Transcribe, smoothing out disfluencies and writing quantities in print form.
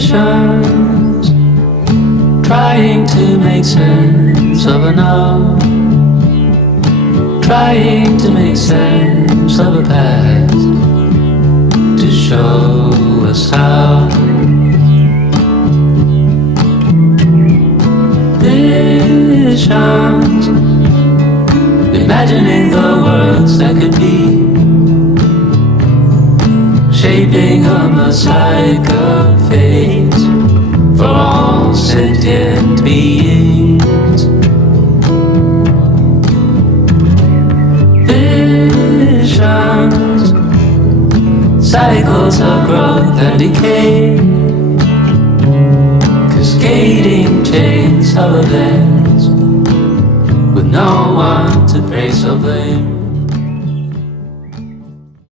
visions, trying to make sense of a now, trying to make sense of a past, to show us how. Visions, imagining the worlds that could be, shaping a mosaic of fate for all sentient beings. Visions, cycles of growth and decay, cascading chains of events with no one to praise or blame.